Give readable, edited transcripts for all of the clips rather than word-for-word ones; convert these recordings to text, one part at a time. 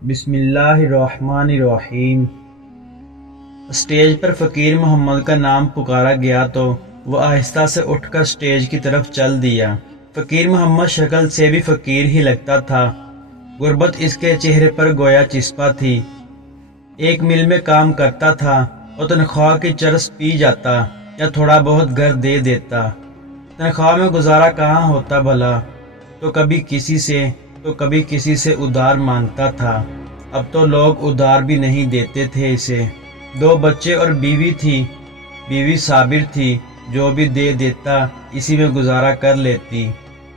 بسم اللہ الرحمن الرحیم۔ اسٹیج پر فقیر محمد کا نام پکارا گیا تو وہ آہستہ سے اٹھ کر اسٹیج کی طرف چل دیا۔ فقیر محمد شکل سے بھی فقیر ہی لگتا تھا۔ غربت اس کے چہرے پر گویا چسپا تھی۔ ایک مل میں کام کرتا تھا اور تنخواہ کی چرس پی جاتا یا تھوڑا بہت گھر دے دیتا۔ تنخواہ میں گزارا کہاں ہوتا بھلا، تو کبھی کسی سے ادھار مانگتا تھا۔ اب تو لوگ ادھار بھی نہیں دیتے تھے اسے۔ 2 بچے اور بیوی تھی۔ بیوی صابر تھی، جو بھی دے دیتا اسی میں گزارا کر لیتی۔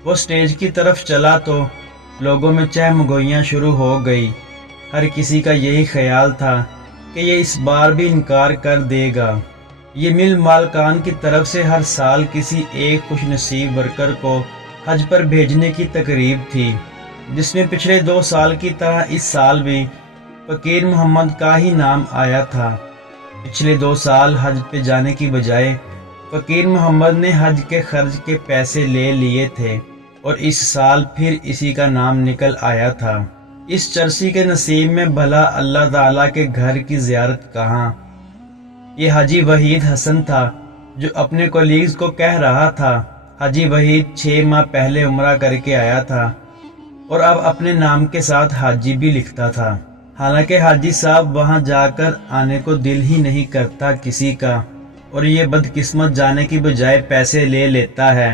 وہ اسٹیج کی طرف چلا تو لوگوں میں چہمگوئیاں شروع ہو گئی۔ ہر کسی کا یہی خیال تھا کہ یہ اس بار بھی انکار کر دے گا۔ یہ مل مالکان کی طرف سے ہر سال کسی ایک خوش نصیب ورکر کو حج پر بھیجنے کی تقریب تھی، جس میں پچھلے 2 سال کی طرح اس سال بھی فقیر محمد کا ہی نام آیا تھا۔ پچھلے 2 سال حج پہ جانے کی بجائے فقیر محمد نے حج کے خرچ کے پیسے لے لیے تھے، اور اس سال پھر اسی کا نام نکل آیا تھا۔ اس چرسی کے نصیب میں بھلا اللہ تعالیٰ کے گھر کی زیارت کہاں؟ یہ حاجی وحید حسن تھا جو اپنے کولیگز کو کہہ رہا تھا۔ حاجی وحید 6 ماہ پہلے عمرہ کر کے آیا تھا اور اب اپنے نام کے ساتھ حاجی بھی لکھتا تھا، حالانکہ حاجی صاحب وہاں جا کر آنے کو دل ہی نہیں کرتا کسی کا، اور یہ بدقسمت جانے کی بجائے پیسے لے لیتا ہے۔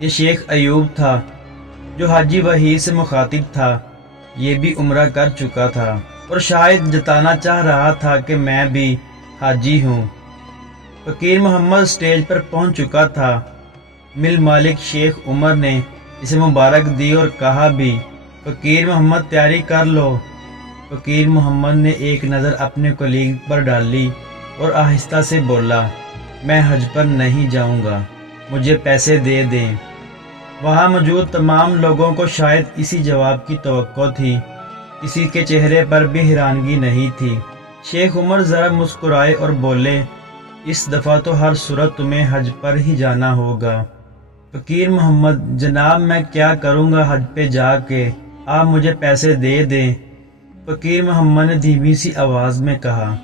یہ شیخ ایوب تھا جو حاجی وحید سے مخاطب تھا۔ یہ بھی عمرہ کر چکا تھا اور شاید جتانا چاہ رہا تھا کہ میں بھی حاجی ہوں۔ فقیر محمد اسٹیج پر پہنچ چکا تھا۔ مل مالک شیخ عمر نے اسے مبارک دی اور کہا بھی، فقیر محمد تیاری کر لو۔ فقیر محمد نے ایک نظر اپنے کولیگ پر ڈالی اور آہستہ سے بولا، میں حج پر نہیں جاؤں گا، مجھے پیسے دے دیں۔ وہاں موجود تمام لوگوں کو شاید اسی جواب کی توقع تھی۔ کسی کے چہرے پر بھی حیرانگی نہیں تھی۔ شیخ عمر ذرا مسکرائے اور بولے، اس دفعہ تو ہر صورت تمہیں حج پر ہی جانا ہوگا۔ فقیر محمد، جناب میں کیا کروں گا حج پہ جا کے، آپ مجھے پیسے دے دیں۔ فقیر محمد نے دھیمی سی آواز میں کہا،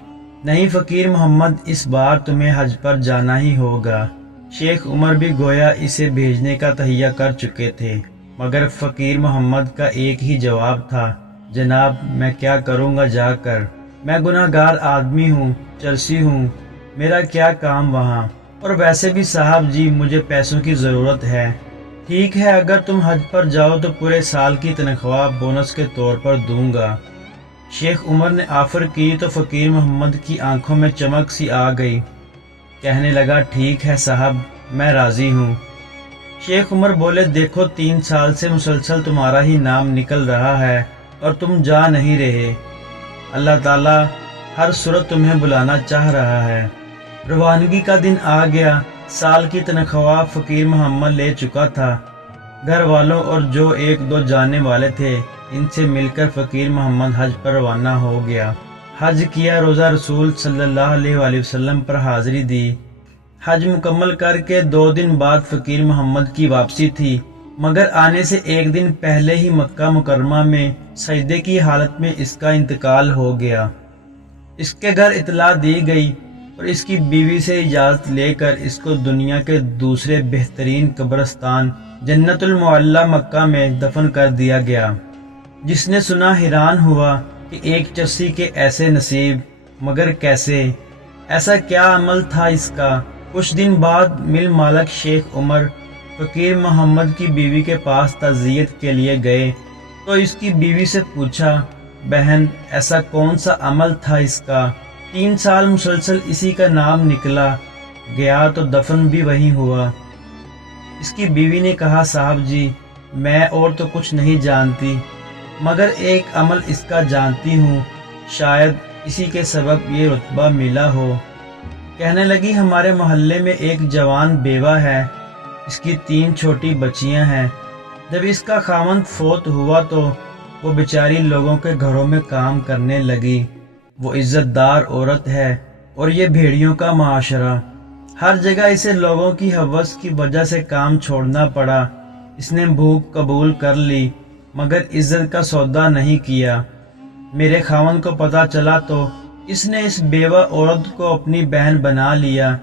نہیں فقیر محمد، اس بار تمہیں حج پر جانا ہی ہوگا۔ شیخ عمر بھی گویا اسے بھیجنے کا تہیہ کر چکے تھے، مگر فقیر محمد کا ایک ہی جواب تھا، جناب میں کیا کروں گا جا کر، میں گناہ گار آدمی ہوں، چرسی ہوں، میرا کیا کام وہاں، اور ویسے بھی صاحب جی مجھے پیسوں کی ضرورت ہے۔ ٹھیک ہے، اگر تم حج پر جاؤ تو پورے سال کی تنخواہ بونس کے طور پر دوں گا۔ شیخ عمر نے آفر کی تو فقیر محمد کی آنکھوں میں چمک سی آ گئی۔ کہنے لگا، ٹھیک ہے صاحب، میں راضی ہوں۔ شیخ عمر بولے، دیکھو 3 سال سے مسلسل تمہارا ہی نام نکل رہا ہے اور تم جا نہیں رہے۔ اللہ تعالیٰ ہر صورت تمہیں بلانا چاہ رہا ہے۔ روانگی کا دن آ گیا۔ سال کی تنخواہ فقیر محمد لے چکا تھا۔ گھر والوں اور جو 1-2 جانے والے تھے ان سے مل کر فقیر محمد حج پر روانہ ہو گیا۔ حج کیا، روزہ رسول صلی اللہ علیہ وآلہ وسلم پر حاضری دی۔ حج مکمل کر کے 2 دن بعد فقیر محمد کی واپسی تھی، مگر آنے سے 1 دن پہلے ہی مکہ مکرمہ میں سجدے کی حالت میں اس کا انتقال ہو گیا۔ اس کے گھر اطلاع دی گئی اور اس کی بیوی سے اجازت لے کر اس کو دنیا کے دوسرے بہترین قبرستان جنت المعلی مکہ میں دفن کر دیا گیا۔ جس نے سنا حیران ہوا کہ ایک چرسی کے ایسے نصیب، مگر کیسے؟ ایسا کیا عمل تھا اس کا؟ کچھ دن بعد مل مالک شیخ عمر فقیر محمد کی بیوی کے پاس تعزیت کے لیے گئے تو اس کی بیوی سے پوچھا، بہن ایسا کون سا عمل تھا اس کا؟ 3 سال مسلسل اسی کا نام نکلا گیا تو دفن بھی وہیں ہوا۔ اس کی بیوی نے کہا، صاحب جی میں اور تو کچھ نہیں جانتی، مگر ایک عمل اس کا جانتی ہوں، شاید اسی کے سبب یہ رتبہ ملا ہو۔ کہنے لگی، ہمارے محلے میں ایک جوان بیوہ ہے، اس کی 3 چھوٹی بچیاں ہیں۔ جب اس کا خاوند فوت ہوا تو وہ بیچاری لوگوں کے گھروں میں کام کرنے لگی۔ وہ عزت دار عورت ہے اور یہ بھیڑیوں کا معاشرہ، ہر جگہ اسے لوگوں کی ہوس کی وجہ سے کام چھوڑنا پڑا۔ اس نے بھوک قبول کر لی مگر عزت کا سودا نہیں کیا۔ میرے خاوند کو پتہ چلا تو اس نے اس بیوہ عورت کو اپنی بہن بنا لیا،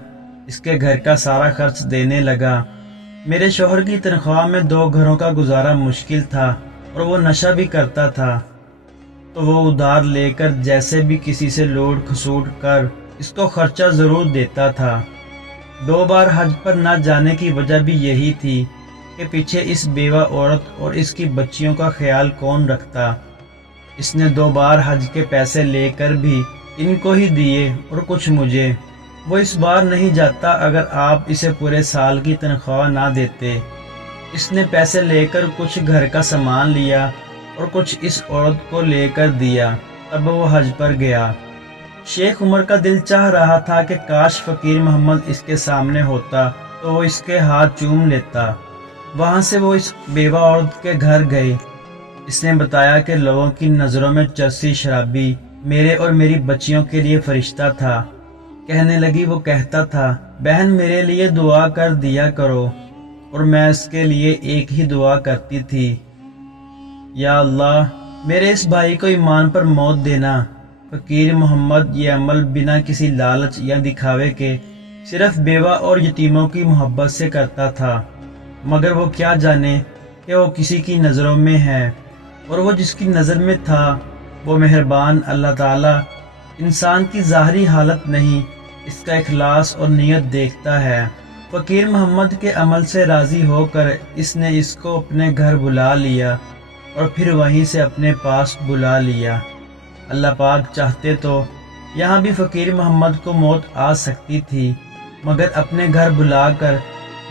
اس کے گھر کا سارا خرچ دینے لگا۔ میرے شوہر کی تنخواہ میں 2 گھروں کا گزارا مشکل تھا اور وہ نشہ بھی کرتا تھا، تو وہ ادھار لے کر جیسے بھی کسی سے لوٹ کھسوٹ کر اس کو خرچہ ضرور دیتا تھا۔ 2 بار حج پر نہ جانے کی وجہ بھی یہی تھی کہ پیچھے اس بیوہ عورت اور اس کی بچیوں کا خیال کون رکھتا۔ اس نے 2 بار حج کے پیسے لے کر بھی ان کو ہی دیے اور کچھ مجھے۔ وہ اس بار نہیں جاتا اگر آپ اسے پورے سال کی تنخواہ نہ دیتے۔ اس نے پیسے لے کر کچھ گھر کا سامان لیا اور کچھ اس عورت کو لے کر دیا، تب وہ حج پر گیا۔ شیخ عمر کا دل چاہ رہا تھا کہ کاش فقیر محمد اس کے سامنے ہوتا تو وہ اس کے ہاتھ چوم لیتا۔ وہاں سے وہ اس بیوہ عورت کے گھر گئے۔ اس نے بتایا کہ لوگوں کی نظروں میں چرسی شرابی میرے اور میری بچیوں کے لیے فرشتہ تھا۔ کہنے لگی، وہ کہتا تھا، بہن میرے لیے دعا کر دیا کرو، اور میں اس کے لیے ایک ہی دعا کرتی تھی، یا اللہ میرے اس بھائی کو ایمان پر موت دینا۔ فقیر محمد یہ عمل بنا کسی لالچ یا دکھاوے کے صرف بیوہ اور یتیموں کی محبت سے کرتا تھا، مگر وہ کیا جانے کہ وہ کسی کی نظروں میں ہے، اور وہ جس کی نظر میں تھا وہ مہربان اللہ تعالیٰ انسان کی ظاہری حالت نہیں، اس کا اخلاص اور نیت دیکھتا ہے۔ فقیر محمد کے عمل سے راضی ہو کر اس نے اس کو اپنے گھر بلا لیا اور پھر وہیں سے اپنے پاس بلا لیا۔ اللہ پاک چاہتے تو یہاں بھی فقیر محمد کو موت آ سکتی تھی، مگر اپنے گھر بلا کر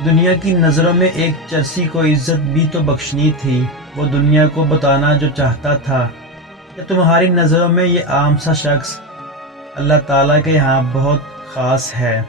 دنیا کی نظروں میں ایک چرسی کو عزت بھی تو بخشنی تھی۔ وہ دنیا کو بتانا جو چاہتا تھا کہ تمہاری نظروں میں یہ عام سا شخص اللہ تعالیٰ کے ہاں بہت خاص ہے۔